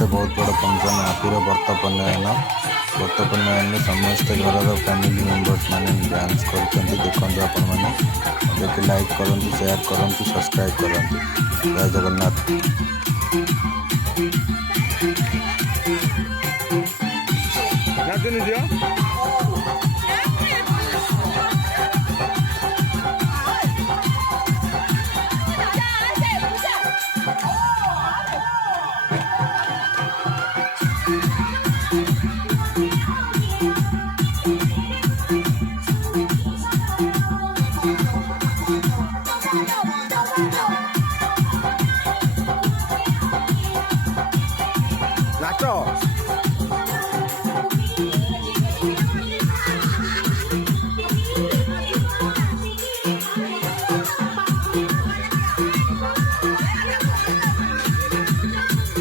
ଗୋଟେ ବହୁତ ବଡ଼ ଫଙ୍କସନ୍ ହାପିର ବ୍ରତ ପୂର୍ଣ୍ଣୟନ ସମସ୍ତେ ଘରର ଫ୍ୟାମିଲି ମେମ୍ବର୍ସ ମାନେ ଡ୍ୟାନ୍ସ କରୁଛନ୍ତି। ଦେଖନ୍ତୁ ଆପଣମାନେ ଦେଖି ଲାଇକ୍ କରନ୍ତୁ, ସେୟାର କରନ୍ତୁ, ସବସ୍କ୍ରାଇବ୍ କରନ୍ତୁ। ଜୟ ଜଗନ୍ନାଥ। ନାଚ